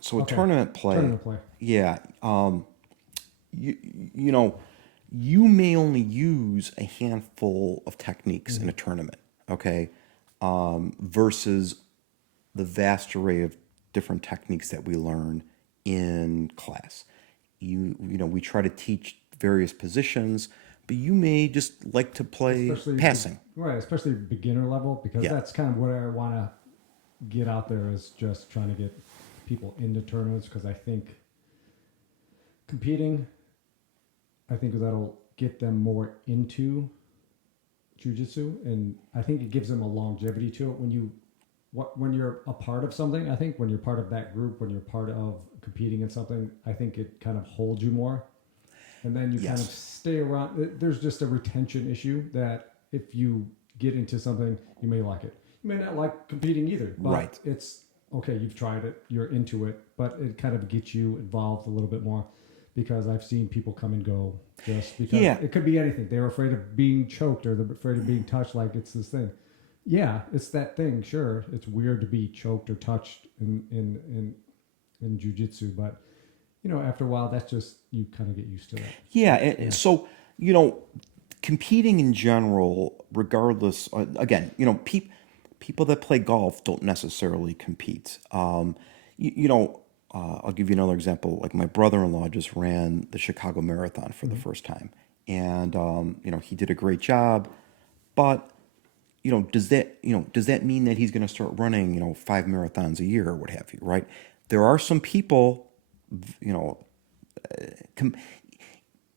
So a Okay. tournament play, Tournament play. yeah, you you know, you may only use a handful of techniques in Mm-hmm. a tournament, okay, versus the vast array of different techniques that we learn in class. We try to teach various positions, but you may just like to play passing. Right, especially beginner level, because Yeah, that's kind of what I want to get out there is just trying to get people into tournaments because I think competing, I think that'll get them more into jujitsu, and I think it gives them a longevity to it when you're a part of something. I think when you're part of that group, when you're part of competing in something, I think it kind of holds you more, and then you kind of yes, stay around. There's just a retention issue that if you get into something, you may like it. You may not like competing either, but right. it's okay. You've tried it, you're into it, but it kind of gets you involved a little bit more because I've seen people come and go just because Yeah, it could be anything. They're afraid of being choked or they're afraid of being touched. Like it's this thing. Yeah, it's that thing. Sure, it's weird to be choked or touched in jujitsu, but after a while, that's just you kind of get used to it. yeah. Yeah. So you know, competing in general, regardless, again, people that play golf don't necessarily compete. I'll give you another example. Like my brother-in-law just ran the Chicago Marathon for the Mm-hmm. first time, and he did a great job. But does that mean that he's going to start running 5 marathons a year or what have you? Right? There are some people, you know, com-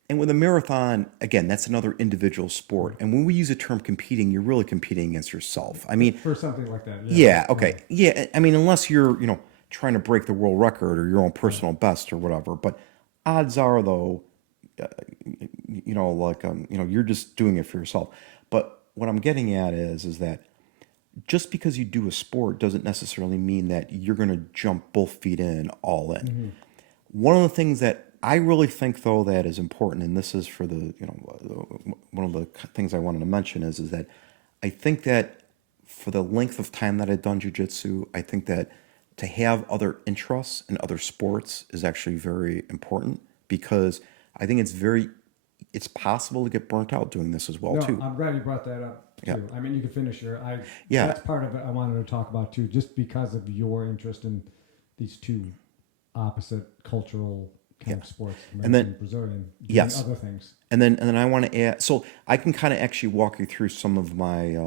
and with a marathon, again, that's another individual sport. Right. And when we use the term competing, you're really competing against yourself. I mean, For something like that, yeah. yeah, Right. okay. Yeah, I mean, unless you're, trying to break the world record or your own Right. personal best or whatever. But odds are, though, you're just doing it for yourself. But what I'm getting at is that just because you do a sport doesn't necessarily mean that you're going to jump both feet in all in. Mm-hmm. One of the things that I really think, though, that is important, and this is for one of the things I wanted to mention is that I think that for the length of time that I've done jujitsu, I think that to have other interests in other sports is actually very important because I think it's possible to get burnt out doing this as well No, too. I'm glad you brought that up Yeah, too. I mean, you can finish your. I yeah, That's part of it. I wanted to talk about too, just because of your interest in these two opposite cultural yeah. kind of sports, And American then and Brazilian, doing yes, other things. and then I want to add. So I can kind of actually walk you through some of my.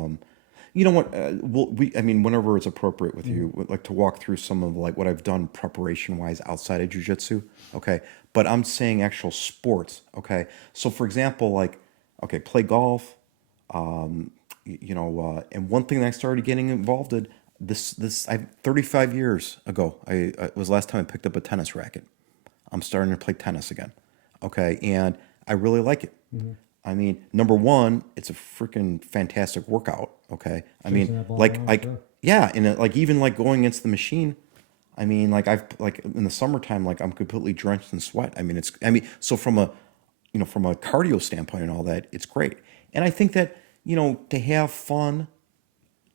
You know what? I mean, whenever it's appropriate with Mm-hmm. you, we'd like to walk through some of like what I've done preparation wise outside of jujitsu. Okay, but I'm saying actual sports. Okay, so for example, like okay, play golf. And one thing that I started getting involved in this 35 years ago. I was last time I picked up a tennis racket. I'm starting to play tennis again. Okay, and I really like it. Mm-hmm. I mean, number one, it's a freaking fantastic workout. Okay, I mean, Chasing that ball like around, like sure. yeah, and like even like going against the machine. I mean, like I've like in the summertime, like I'm completely drenched in sweat. So from a cardio standpoint and all that, it's great. And I think that to have fun,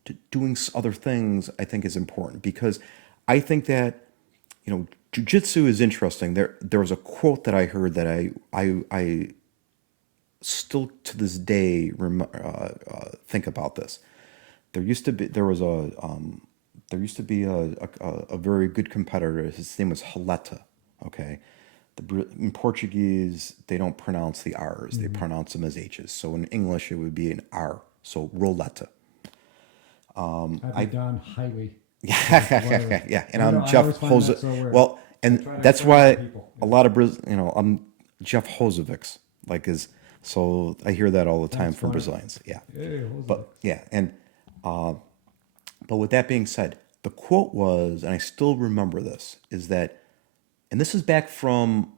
to doing other things, I think is important because I think that jujitsu is interesting. There was a quote that I heard that I still to this day think about this. There used to be a very good competitor. His name was Haleta. Okay, in Portuguese they don't pronounce the R's; they Mm-hmm. pronounce them as H's. So in English it would be an R. So Roleta. I'd be I done highly. So whatever. yeah, and I know. I'm I always Jeff find Hose. that so weird. Well, I and try to that's explain it to why people. a Yeah. lot of I'm Jeff Hozovics, like is so I hear that all the time That's from funny. Brazilians. Yeah, Hey, what was it? but yeah, and but with that being said, the quote was, and I still remember this, is that, and this is back from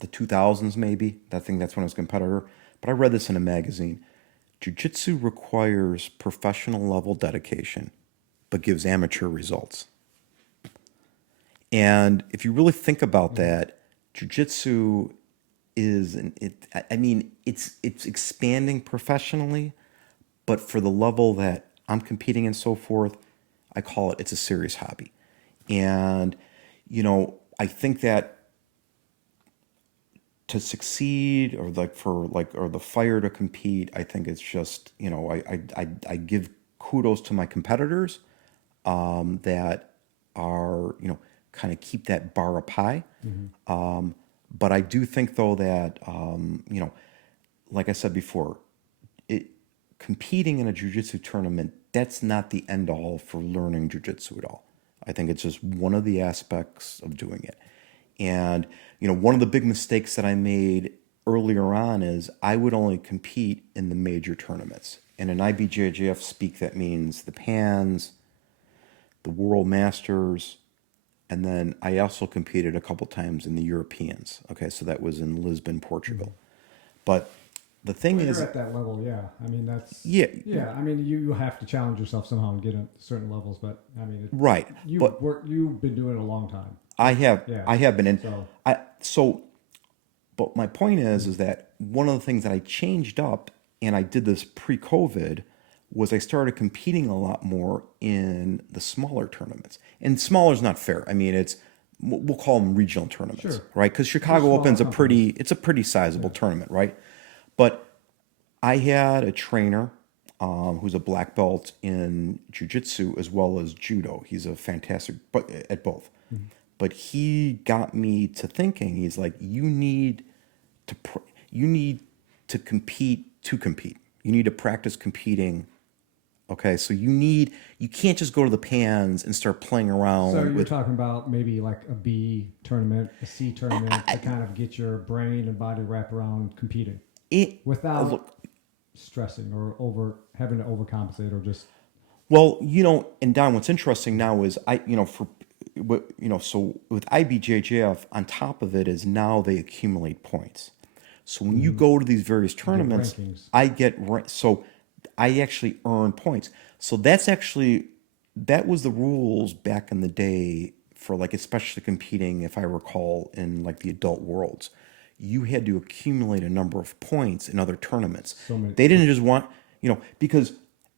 the 2000s maybe. I think that's when I was a competitor. But I read this in a magazine. Jiu-Jitsu requires professional level dedication, but gives amateur results. And if you really think about Mm-hmm. that, jiu-jitsu I mean, it's expanding professionally, but for the level that I'm competing and so forth, I call it's a serious hobby. And I think that to succeed or or the fire to compete, I think it's just, I give kudos to my competitors that are, kind of keep that bar up high. But I do think though that, like I said before, it competing in a jiu-jitsu tournament, that's not the end all for learning jiu-jitsu at all. I think it's just one of the aspects of doing it. And, one of the big mistakes that I made earlier on is I would only compete in the major tournaments. And in IBJJF speak, that means the PANs, the World Masters, and then I also competed a couple times in the Europeans. Okay, so that was in Lisbon, Portugal. But the thing When is, you're at that level, yeah. I mean, yeah, yeah. I mean, you have to challenge yourself somehow and get at certain levels. But I mean, right. you've been doing it a long time. I have, Yeah. I have been in. So, But my point is that one of the things that I changed up, and I did this pre-COVID, was I started competing a lot more in the smaller tournaments. And smaller is not fair. I mean, we'll call them regional tournaments, Sure. right? Because Chicago Open's smaller it's a pretty sizable tournament, right? But I had a trainer who's a black belt in jiu-jitsu as well as judo. He's a fantastic, but at both. But he got me to thinking. He's like, you need to compete to compete. You need to practice competing. Okay, so you can't just go to the PANs and start playing around. so you're talking about maybe like a B tournament, a C tournament to kind of get your brain and body wrapped around competing without stressing or having to overcompensate or just. Well, and Don, what's interesting now is so with IBJJF, on top of it is now they accumulate points. So when you go to these various tournaments, so I actually earn points. So that was the rules back in the day for especially competing, if I recall, in the adult worlds. You had to accumulate a number of points in other tournaments. They didn't just want, because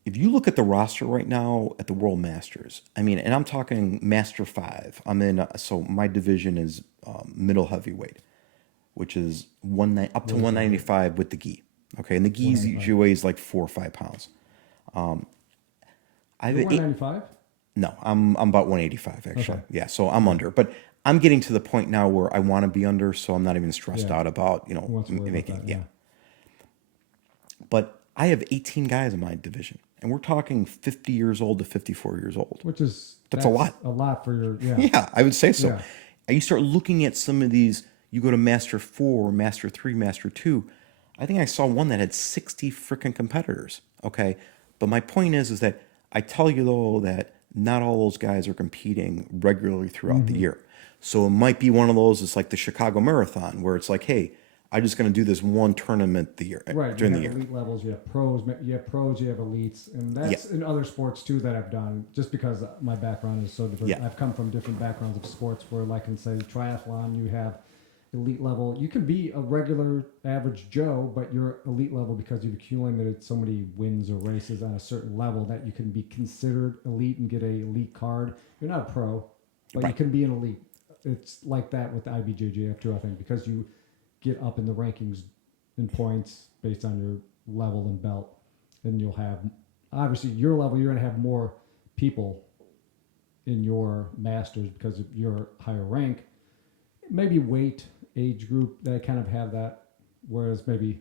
if you look at the roster right now at the World Masters, I mean, and I'm talking Master 5. I'm in, so my division is middle heavyweight, which is up to 195 with the gi. Okay, and the gi usually weighs 4 or 5 pounds. I have 195? No, I'm about 185 actually. Okay. Yeah, so I'm under, but I'm getting to the point now where I want to be under, so I'm not even stressed out about making. Yeah. But I have 18 guys in my division, and we're talking 50 years old to 54 years old. Which is that's a lot. A lot for your Yeah, I would say so. Yeah. And you start looking at some of these. You go to Master 4, Master 3, Master 2. I think I saw one that had 60 freaking competitors. Okay, but my point is that I tell you though that not all those guys are competing regularly throughout the year. So it might be one of those. It's like the Chicago Marathon, where it's like, hey, I'm just going to do this one tournament during the year. Elite levels, you have pros, you have elites, and that's in other sports too that I've done. Just because my background is so different, I've come from different backgrounds of sports. Where, like in say triathlon, you have elite level. You can be a regular average Joe, but you're elite level because you've accumulated so many wins or races on a certain level that you can be considered elite and get a elite card. You're not a pro, but you can be an elite. It's like that with the IBJJF too, I think, because you get up in the rankings in points based on your level and belt, and you'll have obviously your level. You're going to have more people in your masters because of your higher rank. Maybe weight, age group that kind of have that, whereas maybe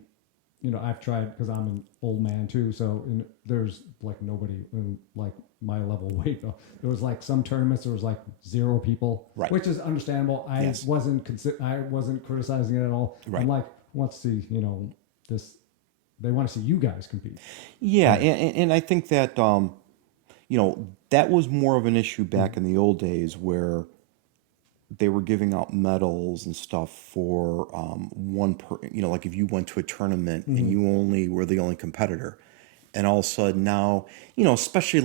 I've tried because I'm an old man too, so there's nobody in my level weight. There was some tournaments there was 0 people, right, which is understandable. I wasn't criticizing it at all. Right. I'm want to see this. They want to see you guys compete. Yeah, and I think that that was more of an issue back in the old days where they were giving out medals and stuff for if you went to a tournament and you only were the only competitor, and all of a sudden now, especially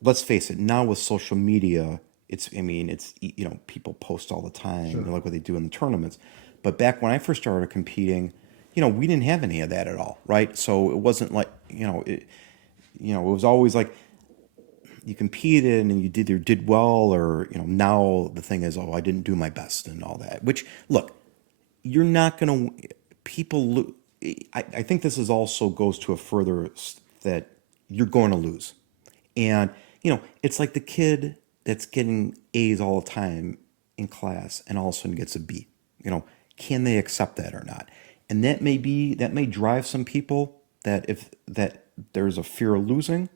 let's face it, now with social media, it's people post all the time, like what they do in the tournaments. But back when I first started competing, we didn't have any of that at all, right? So it wasn't it was always you competed and you did well, or now the thing is, oh, I didn't do my best and all that. Which, look, you're not gonna people. I think this is also goes to a further that you're going to lose, and it's like the kid that's getting A's all the time in class and all of a sudden gets a B. Can they accept that or not? And that may drive some people that if that there's a fear of losing,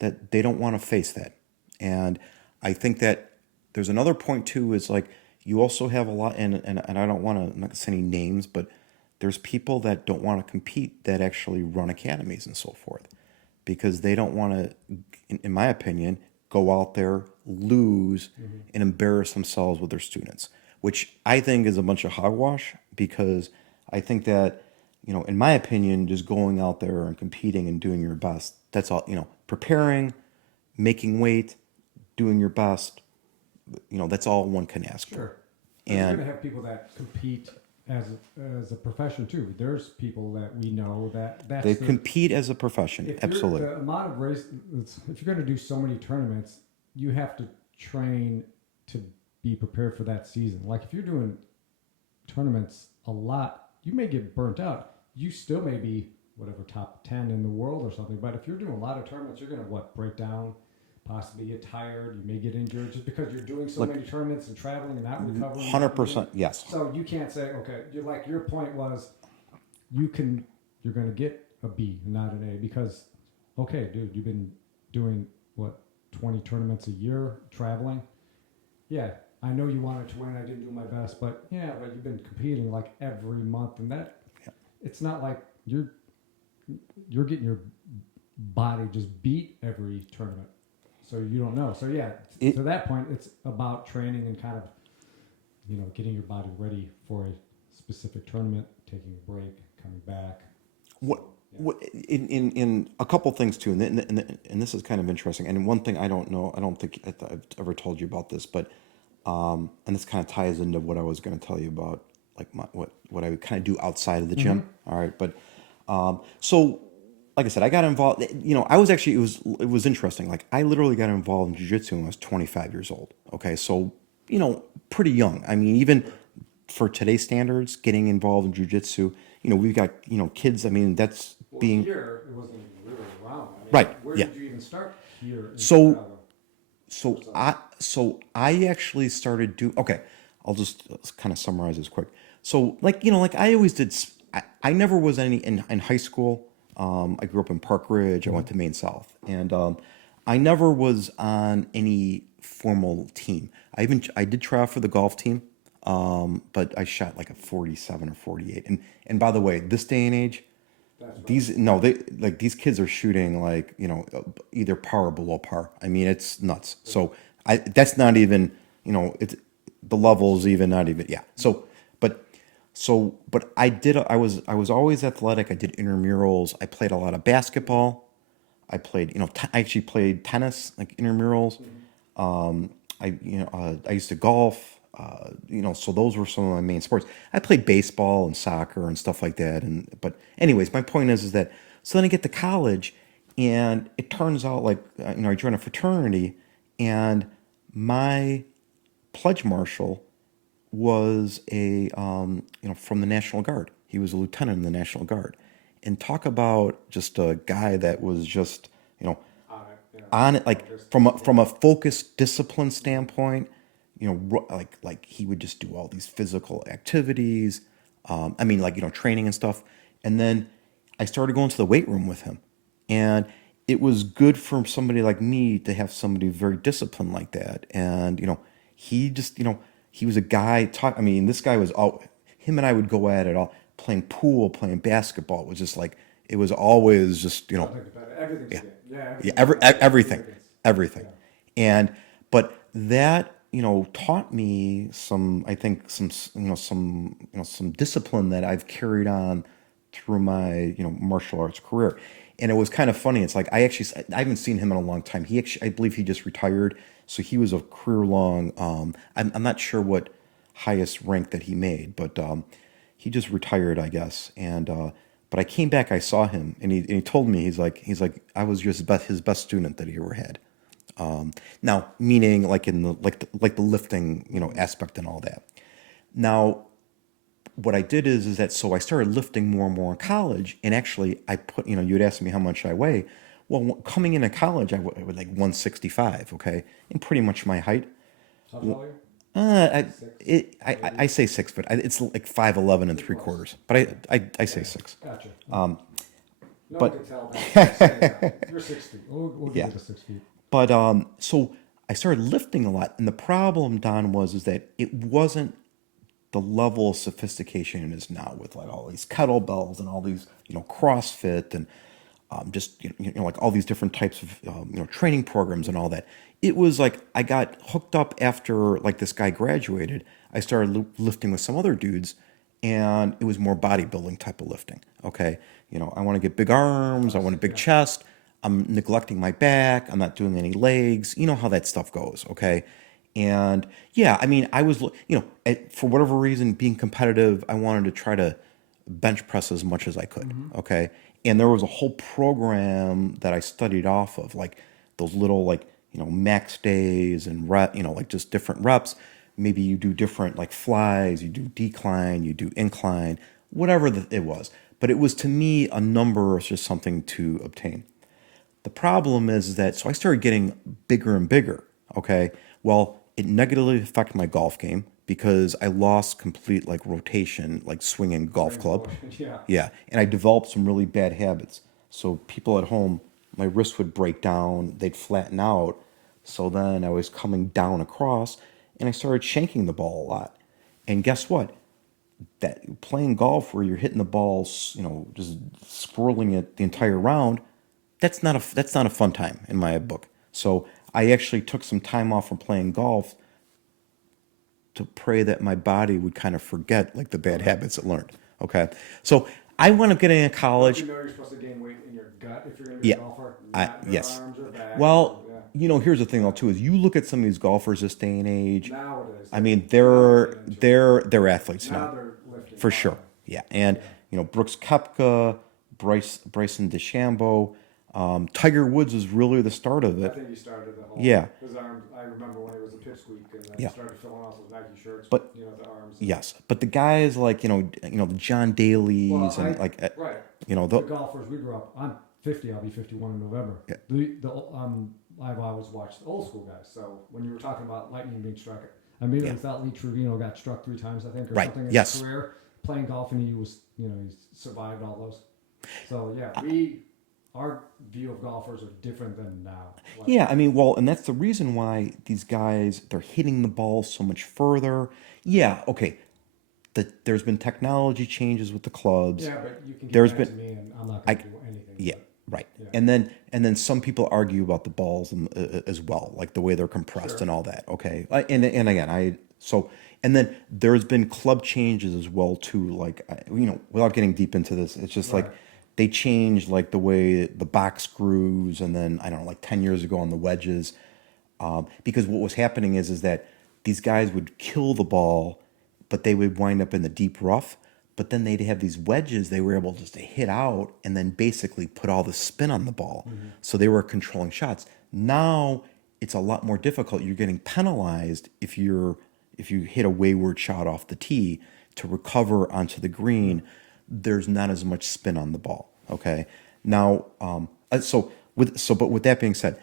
that they don't want to face that. And I think that there's another point too, is like you also have a lot, and I don't want to, I'm not gonna say any names, but there's people that don't want to compete that actually run academies and so forth because they don't want to, in my opinion, go out there, lose, and embarrass themselves with their students, which I think is a bunch of hogwash because I think that, in my opinion, just going out there and competing and doing your best, that's all, preparing, making weight, doing your best, that's all one can ask for. Sure. And you're going to have people that compete as a profession too. There's people that we know that's they compete as a profession. Absolutely. The amount of race, if you're going to do so many tournaments, you have to train to be prepared for that season. Like if you're doing tournaments a lot, you may get burnt out. You still may be whatever top 10 in the world or something. But if you're doing a lot of tournaments, you're going to break down, possibly get tired. You may get injured just because you're doing so many tournaments and traveling and not recovering. 100%, yes. So you can't say, okay, your point was you're going to get a B, not an A because, okay, dude, you've been doing 20 tournaments a year traveling. Yeah, I know you wanted to win. I didn't do my best, but you've been competing like every month, and that it's not like you're getting your body just beat every tournament, so you don't know. So to that point, it's about training and kind of getting your body ready for a specific tournament, taking a break, coming back. What in a couple things too, and this is kind of interesting. And one thing I don't know, I don't think I've ever told you about this, but and this kind of ties into what I was going to tell you about, like what I would kind of do outside of the gym. All right, but so like I said, I got involved. I was actually it was interesting. Like I literally got involved in jiu-jitsu when I was 25 years old. Okay, so pretty young. I mean, even for today's standards, getting involved in jiu-jitsu, we've got kids. I mean, that's being here. It wasn't even really around. I mean, right. Where did you even start here? So I actually started okay, I'll just kind of summarize this quick. So like I always did. I never was in high school. I grew up in Park Ridge. I went to Maine South, and I never was on any formal team. I did try out for the golf team, but I shot like a 47 or 48. And by the way, this day and age, these kids are shooting like either par or below par. I mean, it's nuts. So that's not even it's the levels even not even but I was always athletic. I did intramurals. I played a lot of basketball. I played I actually played tennis, like intramurals. I used to golf. So those were some of my main sports. I played baseball and soccer and stuff like that. But anyways, my point is that so then I get to college, and it turns out like I joined a fraternity, and my pledge marshal was a from the National Guard. He was a lieutenant in the National Guard, and talk about just a guy that was just on it, like from a focused discipline standpoint. Like he would just do all these physical activities. Training and stuff. And then I started going to the weight room with him, and it was good for somebody like me to have somebody very disciplined like that. And he just he was a guy. This guy was him and I would go at it all, playing pool, playing basketball. It was just like it was always just everything. Yeah. And but that taught me some discipline that I've carried on through my martial arts career. And it was kind of funny. It's like I haven't seen him in a long time. I believe he just retired, so he was a career long. I'm not sure what highest rank that he made, but he just retired, I guess. And but I came back, I saw him, and he told me he's like I was just his best student that he ever had. Now, meaning like in the like the lifting, aspect and all that. Now, what I did is that so I started lifting more and more in college, and actually I put, you'd ask me how much I weigh. Well, coming into college, I weighed like 165, okay, and pretty much my height. How tall are you? I, 6, I say 6 foot. It's like 5'11" and three close. quarters, but I say six. Gotcha. No one But can tell that. Saying that. You're 6 feet. We'll give yeah, you the 6 feet. but so I started lifting a lot, and the problem, Don, was is that it wasn't the level of sophistication it is now with like all these kettlebells and all these CrossFit and just like all these different types of training programs and all that. It was like I got hooked up after like this guy graduated. I started lifting with some other dudes, and it was more bodybuilding type of lifting. Okay, I want to get big arms. I want a big chest. I'm neglecting my back. I'm not doing any legs. You know how that stuff goes. Okay. And yeah, I mean, I was, for whatever reason, being competitive, I wanted to try to bench press as much as I could. Okay. And there was a whole program that I studied off of, like those little, like, max days and like just different reps. Maybe you do different, like flies, you do decline, you do incline, whatever it was. But it was to me a number or just something to obtain. The problem is that, so I started getting bigger and bigger. Okay. Well, it negatively affected my golf game because I lost complete like rotation, like swinging golf club. Yeah. Yeah. And I developed some really bad habits. So people at home, my wrist would break down, they'd flatten out. So then I was coming down across and I started shanking the ball a lot. And guess what? That playing golf where you're hitting the balls, just swirling it the entire round, that's not a fun time in my book. So I actually took some time off from playing golf to pray that my body would kind of forget like the bad habits it learned. Okay, so I want to get into college. You know you're supposed to gain weight in your gut if you're going to be Yeah, a golfer, not in your yes. arms or back. Well, Yeah. here's the thing though too is you look at some of these golfers this day and age. Nowadays, I mean, they're they're athletes now now, they're lifting for sure. Yeah, and Brooks Koepka, Bryson DeChambeau. Tiger Woods is really the start of I it. think he started the whole. Yeah. His arms. I remember when he was a pipsqueak and then Yeah. started filling off his Nike shirts. But The arms. yes, but the guys like the John Daly's Well, and right. the The golfers we grew up. I'm 50. I'll be 51 in November. Yeah. I've always watched the old school guys. So when you were talking about lightning being struck, I immediately thought Lee Trevino got struck 3 times, I think, or Right. something in Yes. his career playing golf, and he was, he survived all those. So yeah, our view of golfers are different than now. Like, yeah, I mean, well, and that's the reason why these guys they're hitting the ball so much further. Yeah, okay. There's been technology changes with the clubs. yeah, but you can There's give that been to me, and I'm not going to do anything. yeah, right. Yeah. And then some people argue about the balls as well, like the way they're compressed Sure. and all that. Okay, and again, and then there's been club changes as well too. Like without getting deep into this, it's just like Right. they changed like the way the box screws, and then I don't know, like 10 years ago on the wedges, because what was happening is that these guys would kill the ball, but they would wind up in the deep rough. But then they'd have these wedges they were able just to hit out and then basically put all the spin on the ball. So they were controlling shots. Now it's a lot more difficult. You're getting penalized if you hit a wayward shot off the tee to recover onto the green. There's not as much spin on the ball. Okay. Now, but with that being said,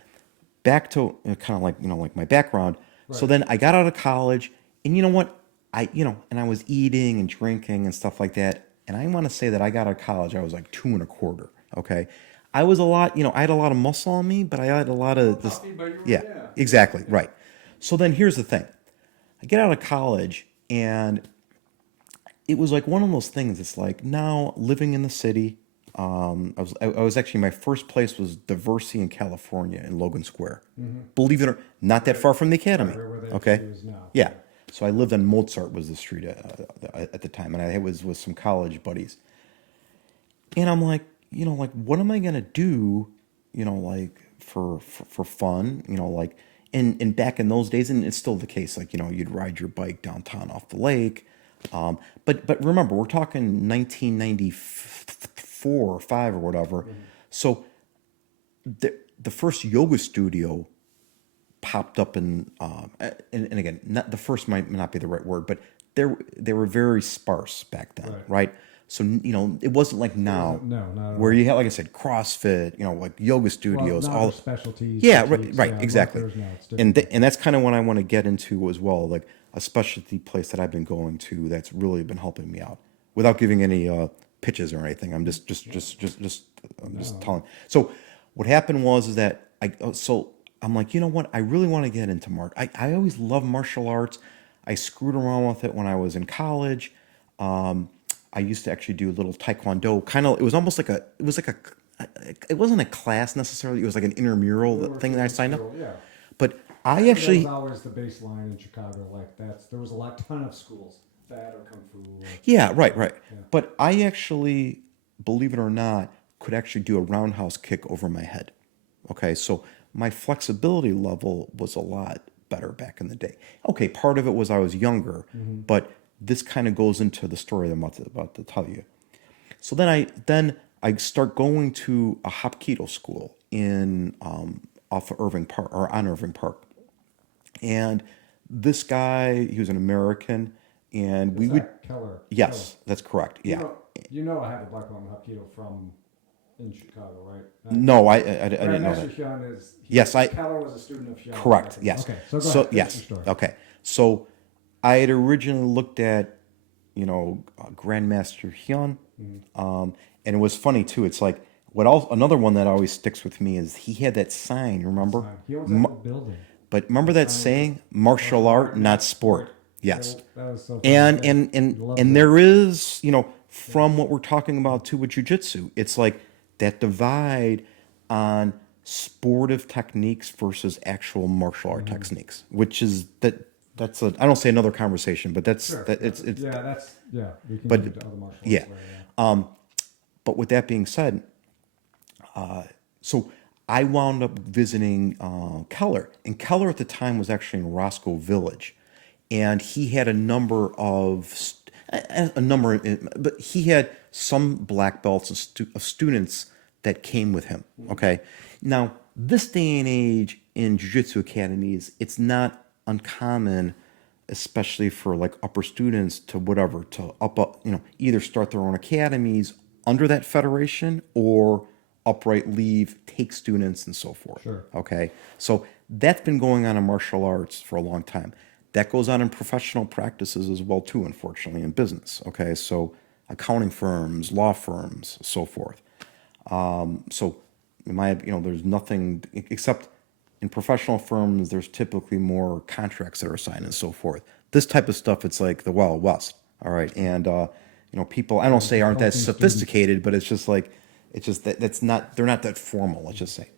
back to kind of like my background. Right. So then I got out of college, and you know what? And I was eating and drinking and stuff like that. And I want to say that I got out of college, I was like 2.25. Okay. I was a lot, I had a lot of muscle on me, but I had a lot of this. Yeah, exactly. Right. So then here's the thing. I get out of college, and it was like one of those things. It's like now living in the city. I was actually, my first place was Diversey in California in Logan Square. Mm-hmm. Believe it or not, that far from the academy. Right, okay. Yeah. So I lived on Mozart was the street at the time, and I was with some college buddies. And I'm like, what am I gonna do, like for fun, like, and back in those days, and it's still the case, like, you'd ride your bike downtown off the lake, but remember, we're talking 1994 or 5 or whatever. Mm-hmm. So the first yoga studio popped up and again, not the first might not be the right word, but they were very sparse back then, right? So it wasn't like now, No, not at where all. you had, like I said, CrossFit, like yoga studios, Well, now all there's specialties. yeah, boutiques, right, yeah, exactly. lockers now, it's And different. and that's kind of what I want to get into as well, like a specialty place that I've been going to that's really been helping me out, without giving any pitches or anything. I'm just telling. So what happened was is that I'm like, you know what? I really want to get into I always loved martial arts. I screwed around with it when I was in college. I used to actually do a little taekwondo. Kind of, it was almost like it wasn't a class necessarily. It was like an intramural thing that I signed up. Yeah. But I That actually, was always the baseline in Chicago. Like there was a ton of schools, that or kung fu. yeah, right. But I actually, believe it or not, could actually do a roundhouse kick over my head. Okay, so my flexibility level was a lot better back in the day. Okay, part of it was I was younger, but this kind of goes into the story I'm about to tell you. So then I start going to a Hapkido school in off of Irving Park or on Irving Park, and this guy, he was an American, and we would Keller. yes, that's correct. Yeah. You know I have a black belt in Hapkido from in Chicago, right? No, I didn't know Master that. Hyun is Yes, Keller was a student of Hyun. correct. Yes. Okay, so go So ahead, finish yes. your story. Okay. So I had originally looked at, Grandmaster Hyun, and it was funny too. It's like another one that always sticks with me is he had that sign. Remember? He owns that whole building. But remember that saying, "Martial art, not sport." Yes. That was so funny. And Yeah. and Love and that. there is, from what we're talking about too with jujitsu, it's like that divide on sportive techniques versus actual martial art techniques, which is that's I don't say another conversation, but that's Sure. that it's We can but- get into other martial arts yeah. later, yeah. But with that being said, so I wound up visiting Keller, and Keller at the time was actually in Roscoe Village, and he had a number but he had some black belts of students that came with him. Okay, now this day and age in jiu-jitsu academies, it's not uncommon, especially for like upper students to either start their own academies under that federation or upright leave, take students and so forth. Sure. Okay. So that's been going on in martial arts for a long time. That goes on in professional practices as well too, unfortunately, in business. Okay. So accounting firms, law firms, so forth. So there's nothing except in professional firms, there's typically more contracts that are signed and so forth. This type of stuff, it's like the Wild West. All right. And, people, I don't say aren't that sophisticated, but it's just that they're not that formal, let's just say.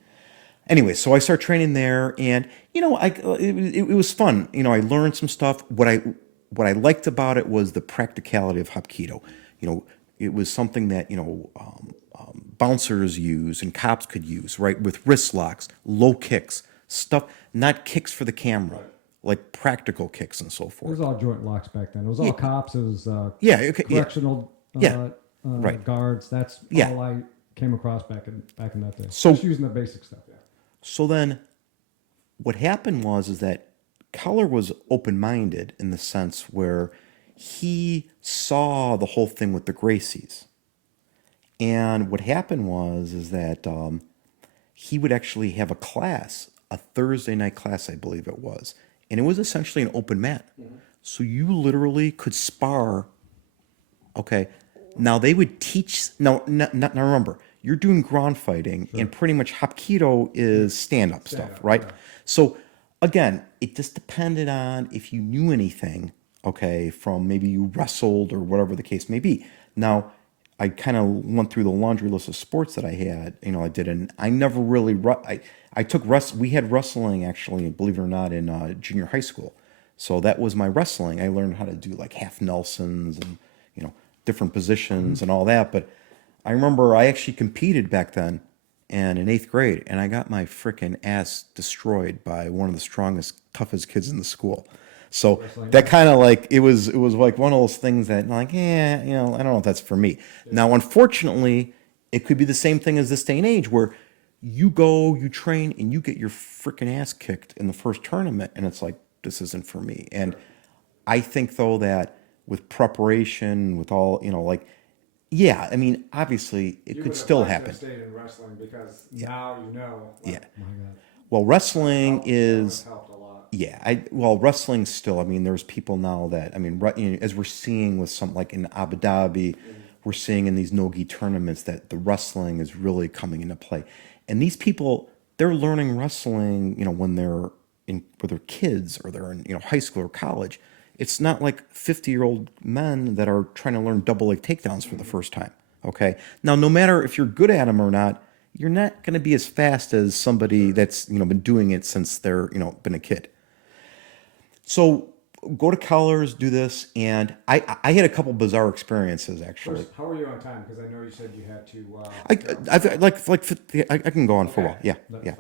Anyway, so I start training there, and it was fun. I learned some stuff. What I liked about it was the practicality of Hapkido. It was something that bouncers use and cops could use, right? With wrist locks, low kicks, stuff, not kicks for the camera, like practical kicks and so It forth. was all joint locks back then. It was all cops. It was correctional guards. That's all I came across back in that day. So- just using the basic stuff. Yeah. So then what happened was that Keller was open-minded in the sense where he saw the whole thing with the Gracies. And what happened was that he would actually have a class, a Thursday night class, I believe it was. And it was essentially an open mat. So you literally could spar. Okay. Now they would teach. Now remember, you're doing ground fighting, and pretty much Hapkido is stand-up stuff, right? Yeah. So again, it just depended on if you knew anything, okay, from maybe you wrestled or whatever the case may be. Now, I kind of went through the laundry list of sports that I had. I did, and I never really. I took we had wrestling actually, believe it or not, in junior high school. So that was my wrestling. I learned how to do like half Nelsons and different positions and all that. But I remember I actually competed back then, and in 8th grade, and I got my frickin' ass destroyed by one of the strongest, toughest kids in the school. So that kind of like it was like one of those things that like I don't know if that's for me. Now, unfortunately, it could be the same thing as this day and age where you go, you train, and you get your freaking ass kicked in the first tournament, and it's like, this isn't for me. And I think though that with preparation, with all, like, yeah, I mean, obviously it You could would have still liked to happen. have stayed in wrestling because Yeah, now you know. yeah. Like, my God, Well, wrestling that would have is, helped a lot. yeah. Well, wrestling still. I mean, there's people now that, I mean, as we're seeing with some like in Abu Dhabi, we're seeing in these no-gi tournaments that the wrestling is really coming into play, and these people, they're learning wrestling, when they're with their kids or they're in high school or college. It's not like 50-year-old men that are trying to learn double leg takedowns for the first time. Okay. Now, no matter if you're good at them or not, you're not going to be as fast as somebody that's been doing it since they're been a kid. So go to Keller's, do this, and I had a couple bizarre experiences actually. First, how are you on time? Because I know you said you had to. I I can go on for a while. Yeah, That's yeah.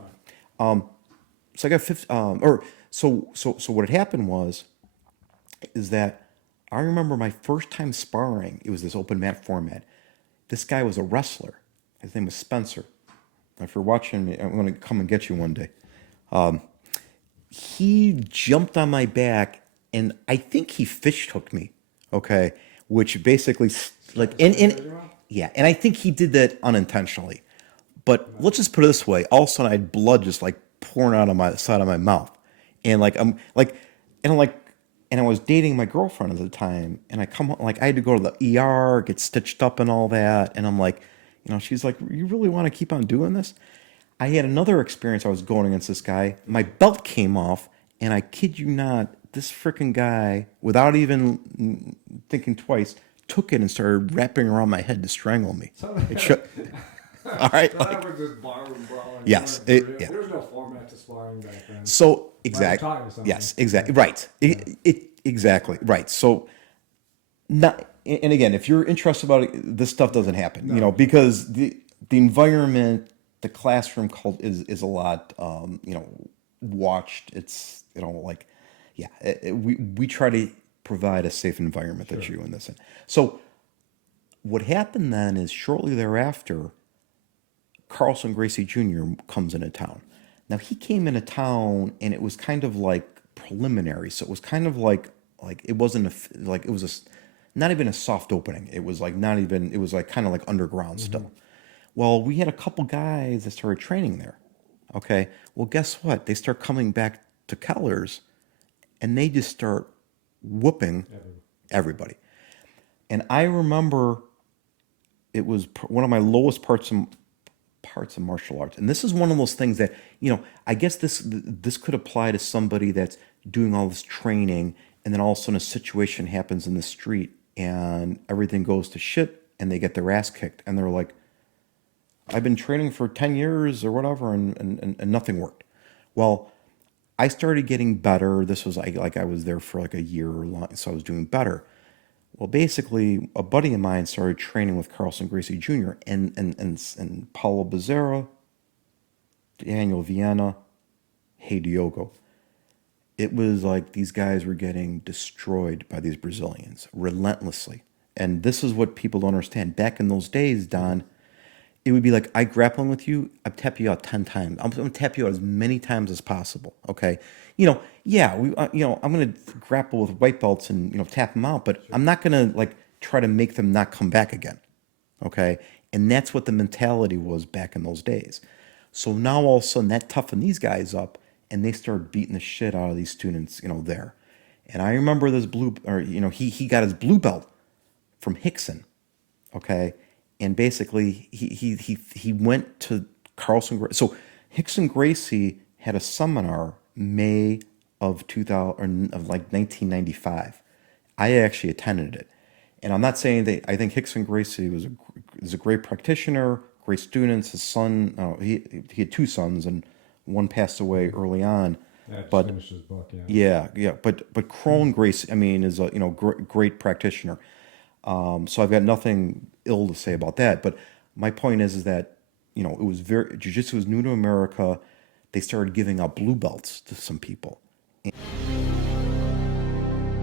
fine. So I got 50. So what had happened is that I remember my first time sparring. It was this open mat format. This guy was a wrestler. His name was Spencer. If you're watching me, I'm going to come and get you one day. He jumped on my back, and I think he fish hooked me. Okay, which basically yeah, and I think he did that unintentionally. But let's just put it this way: all of a sudden, I had blood just like pouring out of my side of my mouth, and and I was dating my girlfriend at the time, and I come home, like I had to go to the ER, get stitched up and all that, and I'm like, she's like, you really want to keep on doing this? I had another experience. I was going against this guy. My belt came off, and I kid you not, this freaking guy, without even thinking twice, took it and started wrapping around my head to strangle me. All right. So that was just barroom brawling. Yes. Yeah. Yeah. There was no format to sparring back then. So But I'm exactly. talking to somebody. Yes. Exactly. Right. Exactly. Right. So not. And again, if you're interested about it, this stuff doesn't happen. Because the environment, the classroom cult is a lot. Watched. It's like, yeah. We try to provide a safe environment that you in this. So what happened then is shortly thereafter, Carlson Gracie Jr. comes into town. Now he came into town, and it was kind of like preliminary. So it was kind of like it wasn't it was not even a soft opening. It was like not even. It was like kind of like underground still. Well, we had a couple guys that started training there. Okay. Well, guess what? They start coming back to Keller's, and they just start whooping everybody. And I remember it was one of my lowest parts of martial arts. And this is one of those things that, I guess this could apply to somebody that's doing all this training, and then all of a sudden a situation happens in the street and everything goes to shit, and they get their ass kicked, and they're like, I've been training for 10 years or whatever, and nothing worked. Well, I started getting better. This was like I was there for like a year or long, so I was doing better. Well, basically, a buddy of mine started training with Carlson Gracie Jr. and Paulo Bezerra, Daniel Viena, Hey Diogo. It was like these guys were getting destroyed by these Brazilians relentlessly. And this is what people don't understand. Back in those days, Don, it would be like, I grappling with you, I tap you out 10 times. I'm going to tap you out as many times as possible. Okay. Yeah, I'm going to grapple with white belts and, tap them out, but I'm not going to like try to make them not come back again. Okay. And that's what the mentality was back in those days. So now all of a sudden that toughened these guys up, and they started beating the shit out of these students, there. And I remember this he got his blue belt from Hickson. Okay. And basically, he went to Carlson. So Hickson Gracie had a seminar May of 2000 or of like 1995. I actually attended it, and I'm not saying that I think Hickson Gracie is a great practitioner, great students. His son, he had two sons, and one passed away early on. Yeah, just But finished his book. Yeah. yeah. But Crone Gracie, I mean, is a great practitioner. So I've got nothing ill to say about that. But my point is that, it was Jiu-Jitsu was new to America. They started giving out blue belts to some people.